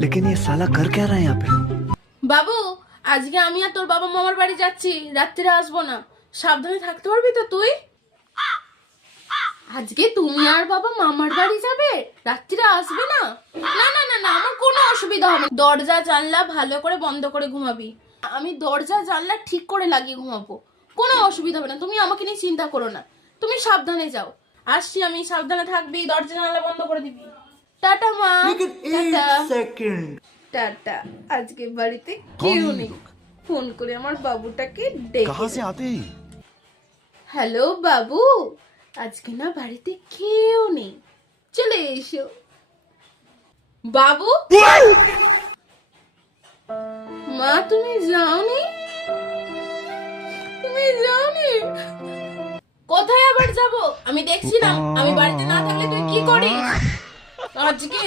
लेकिन ये साला कर क्या रहा है यहाँ पे? বাবু, আজকে আমি আর তোর বাবা মামার বাড়ি যাচ্ছি, রাত্রিরে আসবো না। সাবধানে থাকতে পারবি তো তুই? আজকে তুমি আর বাবা মামার বাড়ি যাবে, রাত্রিরে আসবে না? না না না না, আমার কোনো অসুবিধা হবে না। দরজা জানলা ভালো করে বন্ধ করে ঘুমাবি। আমি দরজা জানলা ঠিক করে লাগিয়ে ঘুমাবো, কোনো অসুবিধা হবে না। তুমি আমাকে নিয়ে চিন্তা করো না, তুমি সাবধানে যাও। আসছি আমি, সাবধানে থাকবি, দরজা জানলা বন্ধ করে দিবি। টাটা মা। টাটা। Second tata. আজকে বাড়িতে কেউ নেই, ফোন করে আমার বাবুটাকে ডেকে। कहाँ से आते हैं? হ্যালো বাবু, আজকে না বাড়িতে কেউ নেই, চলে এসো। বাবু, মা তুমি যাওনি? তুমি যাওনি? কোথায় আবার যাব? আমি দেখছিলাম, আমি বাড়িতে না থাকলে তুই কি করিস? আজকে